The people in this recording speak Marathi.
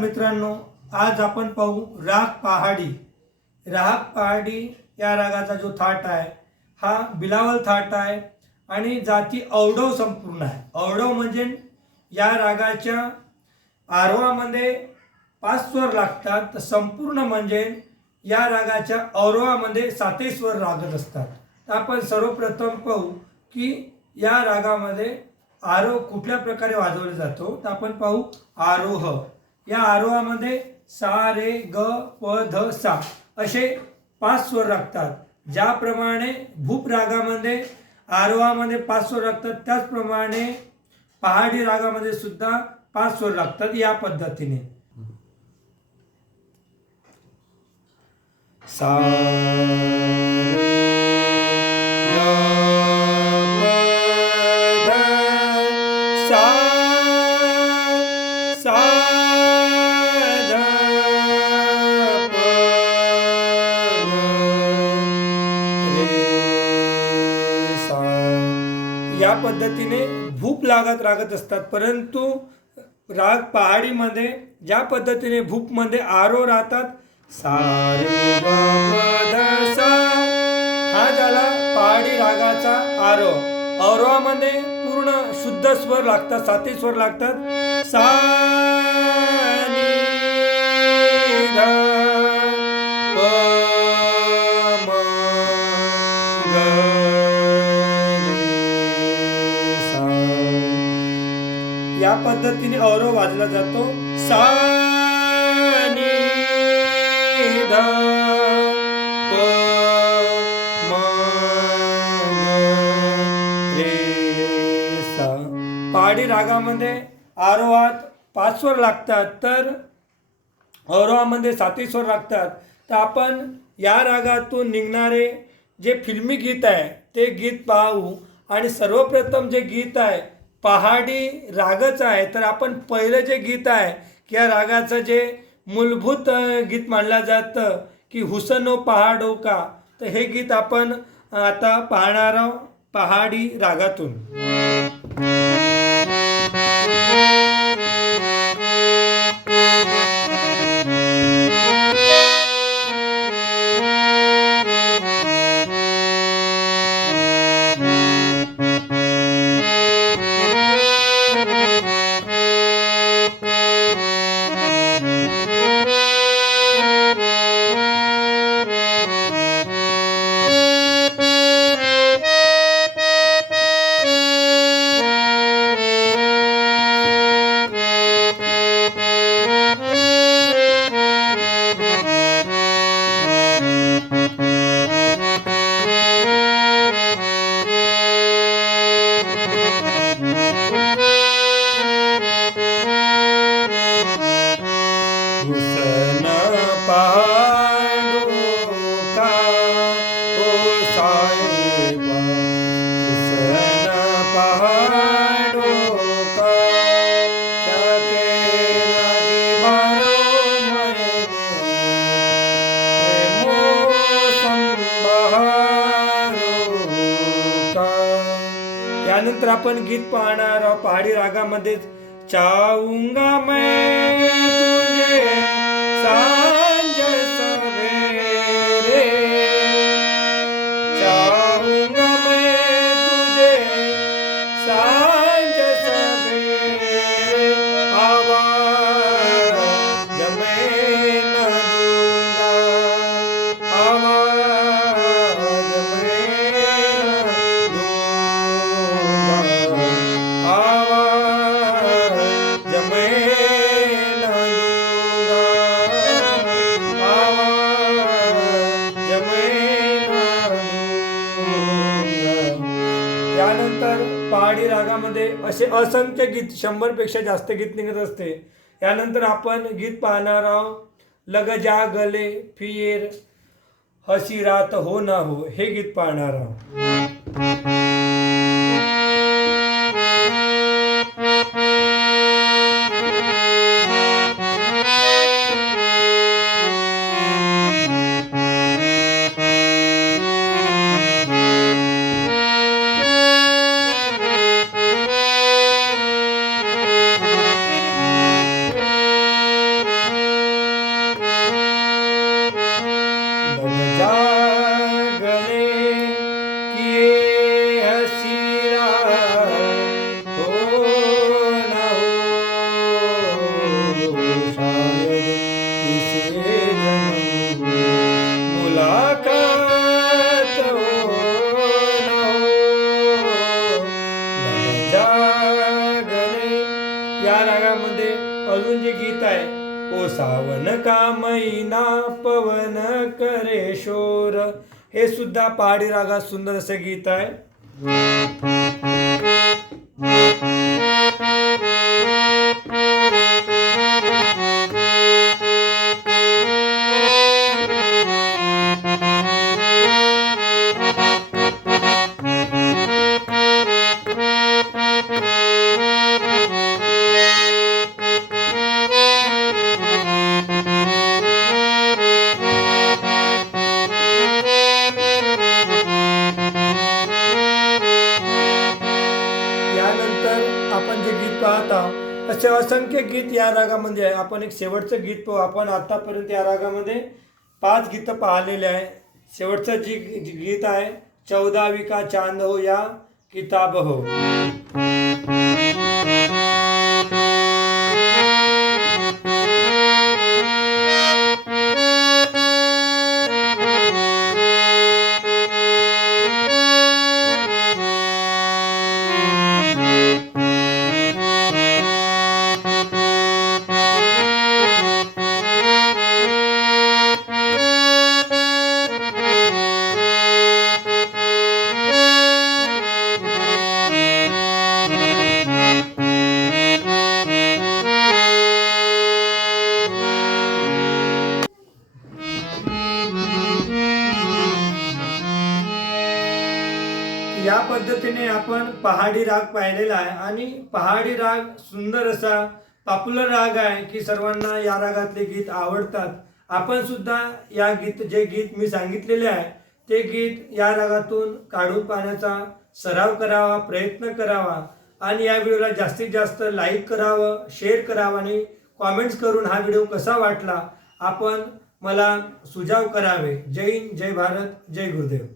मित्रांनो आज आपण पाहू राग पहाडी. राग पहाडी या रागाचा जो थाट आहे हा बिलावल थाट आहे आणि जाती औडव संपूर्ण आहे. औडव म्हणजे या रागाच्या आरोहामध्ये पाच स्वर लागतात तर संपूर्ण म्हणजे या रागाच्या औरवामध्ये साते स्वर लागत असतात. तर आपण सर्वप्रथम पाहू की या रागामध्ये आरोह कुठल्या प्रकारे वाजवला जातो. तर आपण पाहू आरोह. या आरोहामध्ये सा रे ग प ध सा असे पाच स्वर लागतात. ज्याप्रमाणे भूप रागामध्ये आरोहामध्ये पाच स्वर लागतात त्याचप्रमाणे पहाडी रागामध्ये सुद्धा पाच स्वर लागतात या पद्धतीने. सा सा या पद्धतीने भूप लागत रागत असतात परंतु राग पहाडीमध्ये ज्या पद्धतीने भूपमध्ये आरो राहतात हा झाला पहाडी रागाचा आरो औरवामध्ये पूर्ण शुद्ध स्वर लागतात सातही स्वर लागतात. सा या पद्धतीने औरव वाजला जातो. सा नी, ध, रे, सा. पहाडी रागामध्ये आरोहात पाच स्वर लागतात तर औरवामध्ये सातही स्वर लागतात. तर आपण या रागातून निघणारे जे फिल्मी गीत आहे ते गीत पाहू. आणि सर्वप्रथम जे गीत आहे पहाडी रागच आहे. तर आपण पहिलं जे गीत आहे की या रागाचं जे मूलभूत गीत मानलं जातं की हुसनो पहाडो का? तर हे गीत आपण आता पाहणार आहोत पहाडी रागातून. आपण गीत पाहणार आहोत. पहाडी रागामध्ये चाऊंगा मैं. असे असंख्य गीत शंभरपेक्षा जास्त गीत निघत असते. यानंतर आपण गीत पाहणार आहोत. लग जा गले फिर हसी रात हो ना हो हे गीत पाहणार आहोत. या रागामध्ये अजून जे गीत आहे ओ सावन का मैना पवन करे शोर हे सुद्धा पहाडी रागात सुंदर असं गीत आहे. आपण जे गीत पाहत आहोत असे असंख्य गीत या रागामध्ये आहे. आपण एक शेवटचं गीत पाहू. आपण आतापर्यंत या रागामध्ये पाच गीतं पाहिलेले आहे. शेवटचं जी गीत आहे चौदा विका चांद हो या किताब हो. या पद्धतीने आपण पहाडी राग पाहिलेला आहे. आणि पहाडी राग सुंदर असा पॉप्युलर राग आहे की सर्वांना या रागातले गीत आवडतात. आपण सुद्धा या गीत जे गीत मी सांगितलेले आहे ते गीत या रागातून काढून पाहण्याचा सराव करावा प्रयत्न करावा. आणि या व्हिडिओला जास्तीत जास्त लाईक करावं शेअर करावं आणि कॉमेंट्स करून हा व्हिडिओ कसा वाटला आपण मला सुझाव करावे. जय हिंद जय भारत जय गुरुदेव.